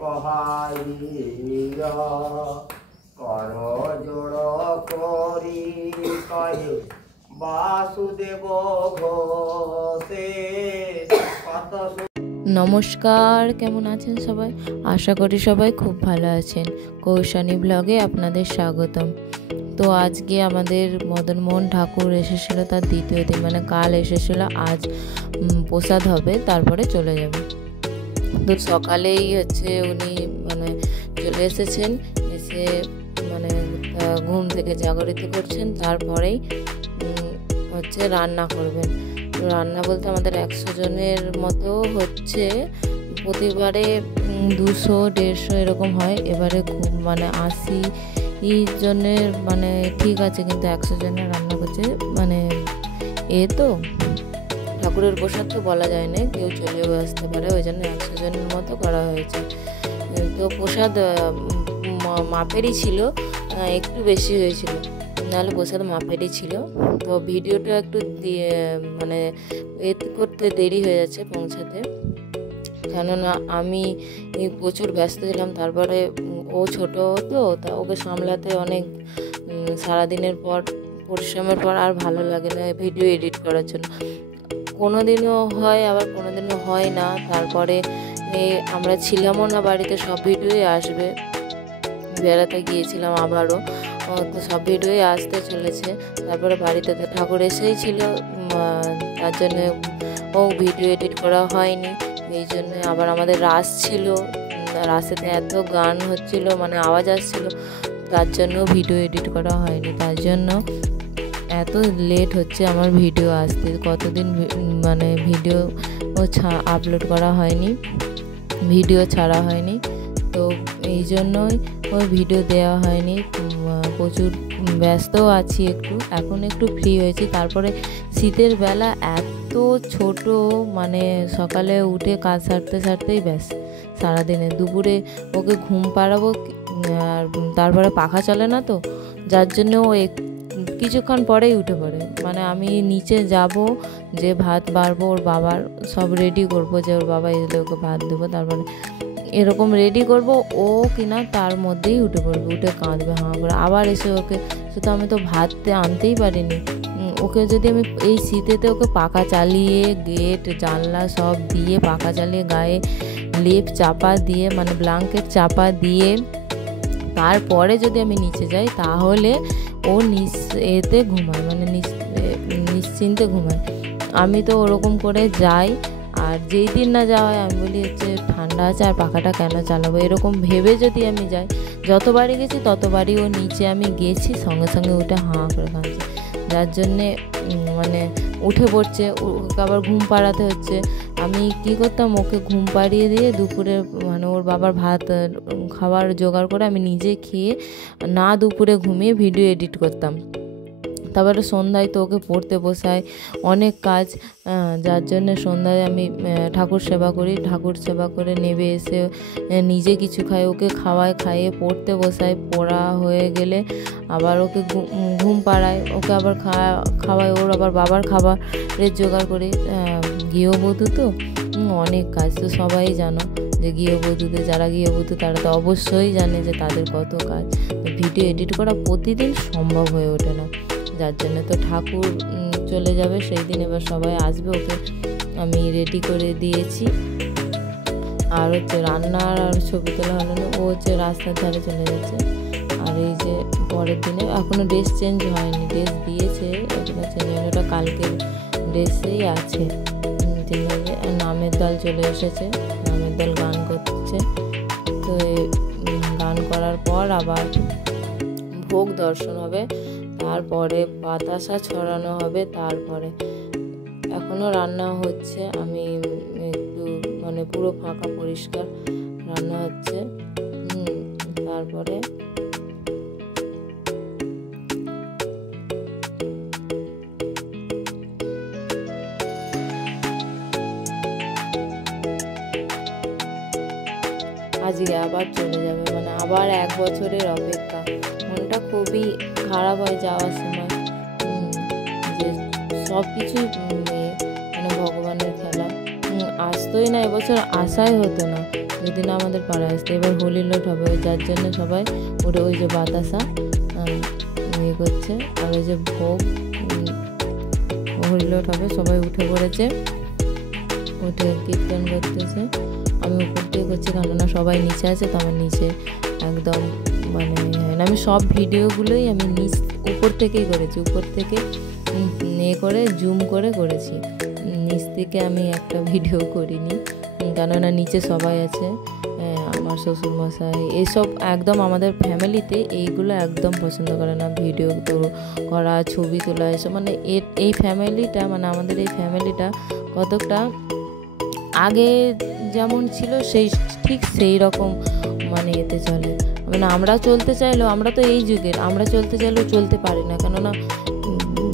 কহাইয়া কর জোড় করি কহে বাসুদেব ঘোষে কত। নমস্কার, কেমন আছেন সবাই? আশা করি সবাই খুব ভালো আছেন। কৌশানী ব্লগে আপনাদের স্বাগতম। তো আজকে আমাদের মদনমোহন ঠাকুর এসেছিলো তার দ্বিতীয় দিন, মানে কাল এসেছিলো, আজ প্রসাদ হবে, তারপরে চলে যাবে। তো সকালেই উনি চলে এসেছেন, এসে ঘুম থেকে জাগরিত করছেন, তারপরেই রান্না করবেন। রান্না বলতে আমাদের 100 জনের মতো হচ্ছে, প্রতিবারে 200-150 এরকম হয়। এবারে খুব 80 জনের ঠিক আছে, কিন্তু 100 জনের রান্না করছে। তো ঠাকুরের প্রসাদ তো বলা যায় না, কেউ চলেও আসতে পারে, ওই জন্য 100 জনের মতো করা হয়েছে। তো প্রসাদ মাপেরই ছিল, একটু বেশি হয়েছিল, নাহলে প্রসাদ মাপেরই ছিল। তো ভিডিওটা একটু করতে দেরি হয়ে যাচ্ছে পৌঁছাতে, কেননা আমি প্রচুর ব্যস্ত ছিলাম। তারপরে ও ছোট তো, তা ওকে সামলাতে অনেক সারাদিনের পর পরিশ্রমের পর আর ভালো লাগে না ভিডিও এডিট করার জন্য। কোনো দিনও হয়, আবার কোনো দিনও হয় না। তারপরে আমরা ছিলামও না বাড়িতে, সব ভিডিওই আসবে। বেড়াতে গিয়েছিলাম আবারও, তো সব ভিডিওই আসতে চলেছে। তারপরে বাড়িতে তো ঠাকুর এসেই ছিল, তার জন্য ভিডিও এডিট করা হয়নি। এই জন্য আবার আমাদের রাস ছিল, রাসেতে এত গান হচ্ছিল, আওয়াজ আসছিল, তার জন্য ভিডিও এডিট করা হয়নি। তার জন্য এত লেট হচ্ছে আমার ভিডিও আসতে। কতদিন ভিডিও আপলোড করা হয়নি, ভিডিও ছাড়া হয়নি, তো এই জন্যই ভিডিও দেওয়া হয়নি। প্রচুর ব্যস্তও আছি, এখন একটু ফ্রি হয়েছি। তারপরে শীতের বেলা এত ছোট, সকালে উঠে কাজ সারতে সারতেই ব্যাস সারাদিনে। দুপুরে ওকে ঘুম পাড়াবো, আর তারপরে পাখা চলে না, তো যার জন্য ও কিছুক্ষণ পরেই উঠে পড়ে। আমি নিচে যাব, যে ভাত বাড়বো, ওর বাবার সব রেডি করব, যে ওর বাবা এলে ওকে ভাত দেবো, তারপরে এরকম রেডি করব, ও কিনা তার মধ্যেই উঠে পড়বে, উঠে কাঁদবে হাঁ করে। আবার এসে ওকে শুধু আমি তো ভাত আনতেই পারিনি, ওকে যদি আমি এই শীতেতে ওকে পাখা চালিয়ে, গেট জানলা সব দিয়ে পাখা চালিয়ে, গায়ে লেপ চাপা দিয়ে, ব্ল্যাঙ্কেট চাপা দিয়ে, তারপরে যদি আমি নিচে যাই, তাহলে ও এতে ঘুমায়, নিশ্চিন্তে ঘুমায়। আমি তো ওরকম করে যাই, আর যেই দিন না যাওয়া হয় আমি বলি ঠান্ডা আছে আর পাখাটা কেন চালাবো, এরকম ভেবে যদি আমি যাই, যতবারই গেছি ততবারই ও নিচে আমি গেছি সঙ্গে সঙ্গে উঠে হাঁ করে কাঁদছে। যার জন্যে উঠে পড়ছে, ওকে আবার ঘুম পাড়াতে হচ্ছে। আমি কি করতাম, ওকে ঘুম পাড়িয়ে দিয়ে দুপুরে ওর বাবার ভাত খাবার জোগাড় করে আমি নিজে খেয়ে, না দুপুরে ঘুমিয়ে ভিডিও এডিট করতাম। তারপরে সন্ধ্যায় তো ওকে পড়তে বসাই, অনেক কাজ, যার জন্য সন্ধ্যায় আমি ঠাকুর সেবা করি। ঠাকুর সেবা করে নেবে এসে নিজে কিছু খাই, ওকে খাইয়ে পড়তে বসাই। পড়া হয়ে গেলে আবার ওকে ঘুম পাড়াই, ওকে আবার খাওয়াই, ওর আবার বাবার খাবারের জোগাড় করি। গৃহবধূ তো অনেক কাজ, তো সবাই জানো যে গৃহবধূদের, যারা গৃহবধূ তারা তো অবশ্যই জানে যে তাদের কত কাজ। তো ভিডিও এডিট করা প্রতিদিন সম্ভব হয়ে ওঠে না, যার জন্য তো ঠাকুর চলে যাবে সেই দিন, এবার সবাই আসবে, ওকে আমি রেডি করে দিয়েছি। আর রান্নার আর ছবি তোলা হলো না, ও রাস্তার ধারে চলে যাচ্ছে। আর এই যে পরের দিনে এখনও ড্রেস চেঞ্জ হয়নি, ড্রেস দিয়েছে, এখনো চেঞ্জ হয়নি, ওটা কালকের ড্রেসেই আছে। ঠিক আছে, নামের দল চলে এসেছে, নামের দল গান করছে। তো গান করার পর আবার ভোগ দর্শন হবে, তারপরে বাতাসা ছড়ানো হবে। তারপরে এখনও রান্না হচ্ছে, আমি একটু পুরো ফাঁকা পরিষ্কার রান্না হচ্ছে। তারপরে আজকে আবার চলে যাবে, আবার 1 বছরের অপেক্ষা। মনটা খুবই খারাপ হয় যাওয়ার সময়, যে সব কিছুই ভগবানের খেলা। আসতোই না, এবছর আশাই হতো না যদি না আমাদের পাড়ায় আসতো। এবার হোলি লোট হবে, যার জন্য সবাই উঠে ওই যে বাতাসা ইয়ে করছে, আর ওই যে ভোগ হোলি লোট হবে, সবাই উঠে পড়েছে, উঠে কীর্তন করতেছে। আমি উপর দিয়ে করছি, কেননা সবাই নিচে আছে, তো আমার নিচে একদম মানে আমি সব ভিডিওগুলোই আমি উপর থেকেই করেছি, উপর থেকে করে জুম করে করেছি, নিচ থেকে আমি একটা ভিডিও করিনি, কেননা নিচে সবাই আছে, আমার শ্বশুরমশাই এসব একদম আমাদের ফ্যামিলিতে এইগুলো একদম পছন্দ করে না, ভিডিও করা, ছবি তোলা, এসব মানে এই ফ্যামিলিটা মানে আমাদের এই ফ্যামিলিটা কতটা আগে যেমন ছিল ঠিক সেই রকম মানে এতে চলে। মানে আমরা চলতে চাইলেও, আমরা তো এই যুগের, আমরা চলতে চাইলেও চলতে পারি না, কেননা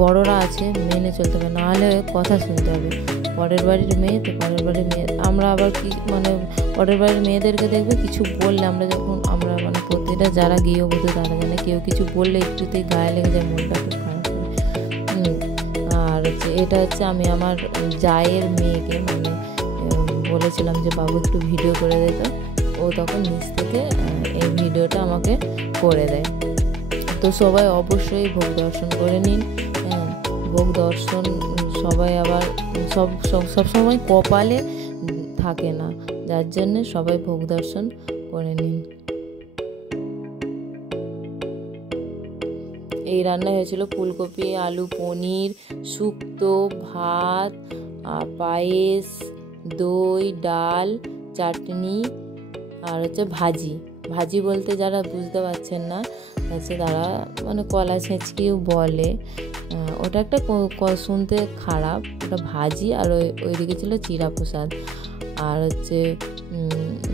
বড়রা আছে, মেনে চলতে হবে, নাহলে কথা শুনতে হবে। পরের বাড়ির মেয়ে তো পরের বাড়ির মেয়ে, আমরা আবার কি মানে পরের বাড়ির মেয়েদেরকে দেখবে কিছু বললে, আমরা মানে প্রতিটা যারা গৃহবধূ তারা জানে, কেউ কিছু বললে একটুতেই গায়ে লেগে যায়, মনটা খুব খারাপ হয়। আর এটা হচ্ছে আমি আমার জায়ের মেয়েকে মানে বলেছিলাম যে বাবু একটু ভিডিও করে দে, তো ও তখন নিচ থেকে এই ভিডিওটা আমাকে করে দেয়। তো সবাই অবশ্যই ভোগ দর্শন করে নিন। ভোগ দর্শন সবাই আবার সব সময় কপালে থাকে না, যার জন্যে সবাই ভোগ দর্শন করে নিন। এই রান্না হয়েছিল ফুলকপি, আলু, পনির, শুক্তো, ভাত, পায়েস, দই, ডাল, চাটনি, আর হচ্ছে ভাজি বলতে যারা বুঝতে পারছেন না হচ্ছে তারা মানে কলা ছেঁচকিও বলে, ওটা একটা শুনতে খারাপ, ওটা ভাজি। আর ওইদিকে ছিল চিড়া প্রসাদ, আর হচ্ছে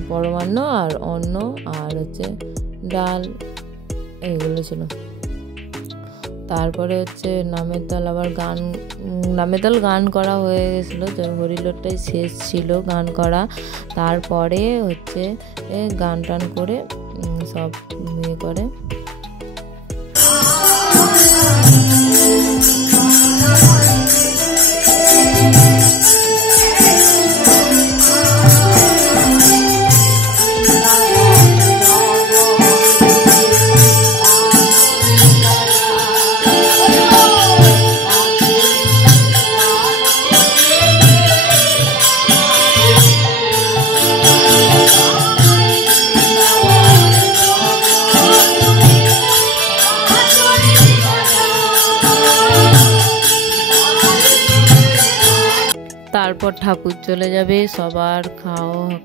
পরমান্ন, আর অন্ন, আর হচ্ছে ডাল, এইগুলো ছিল। তারপরে হচ্ছে নামের দল গান করা হয়ে গেছিলো, হরিলোটটাই শেষ ছিল গান করা। তারপরে হচ্ছে গান টান করে সব ইয়ে করে তারপর ঠাকুর চলে যাবে, সবার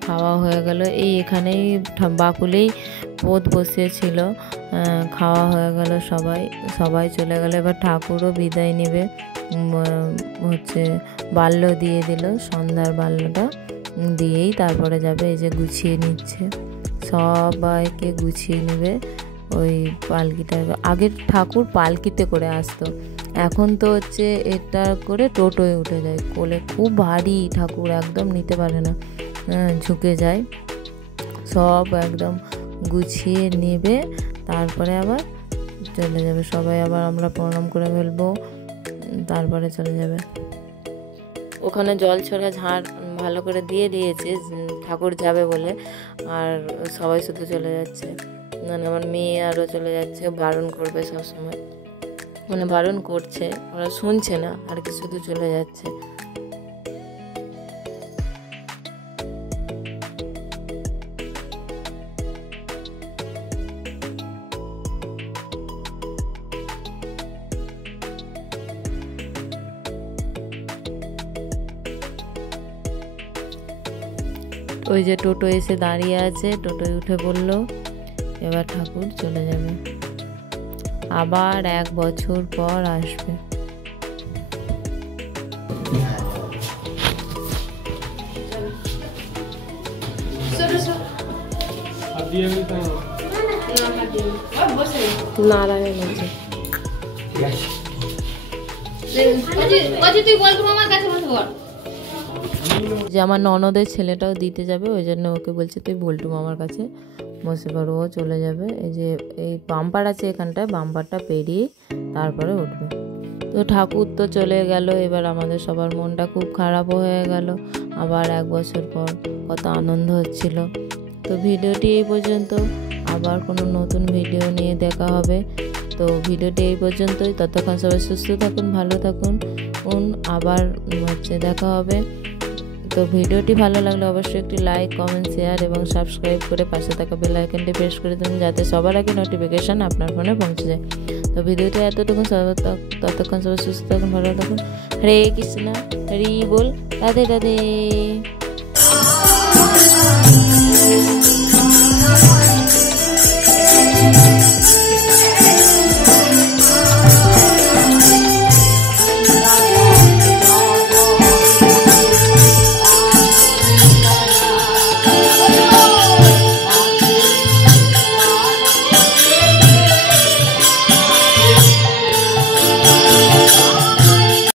খাওয়া হয়ে গেল। এখানেই বাকুলেই পদ বসিয়েছিল, খাওয়া হয়ে গেল, সবাই চলে গেল। এবার ঠাকুরও বিদায় নেবে, হচ্ছে বাল্য দিয়ে দিল, সন্ধ্যার বাল্যটা দিয়েই তারপরে যাবে। এই যে গুছিয়ে নিচ্ছে, সবাইকে গুছিয়ে নেবে ওই পালকিটা। আগে ঠাকুর পালকিতে করে আসতো, এখন তো হচ্ছে এটা করে টোটোয় উঠে যায়, কোলে খুব ভারী ঠাকুর, একদম নিতে পারে না, ঝুঁকে যায়। সব একদম গুছিয়ে নেবে, তারপরে আবার চলে যাবে সবাই। আবার আমরা প্রণাম করে ফেলবো, তারপরে চলে যাবে। ওখানে জল ছড়া ঝাড় ভালো করে দিয়ে দিয়েছে ঠাকুর যাবে বলে, আর সবাই শুধু চলে যাচ্ছে, মানে আমার মেয়ে আরও চলে যাচ্ছে, বারণ করবে সবসময়, মানে বারণ করছে, ওরা শুনছে না আর কি, শুধু চলে যাচ্ছে। ওই যে টোটো এসে দাঁড়িয়ে আছে, টোটোয় উঠে পড়লো, এবার ঠাকুর চলে যাবে, আবার 1 বছর পর আসবে। নারায়ণ আছে, যে আমার ননদের ছেলেটাও দিতে যাবে, ওই জন্য ওকে বলছে তুই বল্টু মামার কাছে বসে পড়ো, ও চলে যাবে। এই যে এই বাম্পার আছে এখানটায়, বাম্পারটা পেরিয়ে তারপরে উঠবে। তো ঠাকুর তো চলে গেল, এবার আমাদের সবার মনটা খুব খারাপও হয়ে গেল। আবার 1 বছর পর কত আনন্দ হচ্ছিল, তো ভিডিওটি এই পর্যন্ত, আবার কোনো নতুন ভিডিও নিয়ে দেখা হবে। তো ভিডিওটি এই পর্যন্তই, ততক্ষণ সবাই সুস্থ থাকুন, ভালো থাকুন, আবার দেখা হবে। তো ভিডিওটি ভালো লাগলে অবশ্যই একটি লাইক, কমেন্ট, শেয়ার এবং সাবস্ক্রাইব করে পাশে থাকা বেল আইকনটি প্রেস করে দেবেন, যাতে সবার আগে নোটিফিকেশান আপনার ফোনে পৌঁছে যায়। তো ভিডিওটি এতটুকু, ততক্ষণ সবাই সুস্থ থাকুন, ভালো থাকুন। হরে কৃষ্ণ, হরি বল, রাধে রাধে।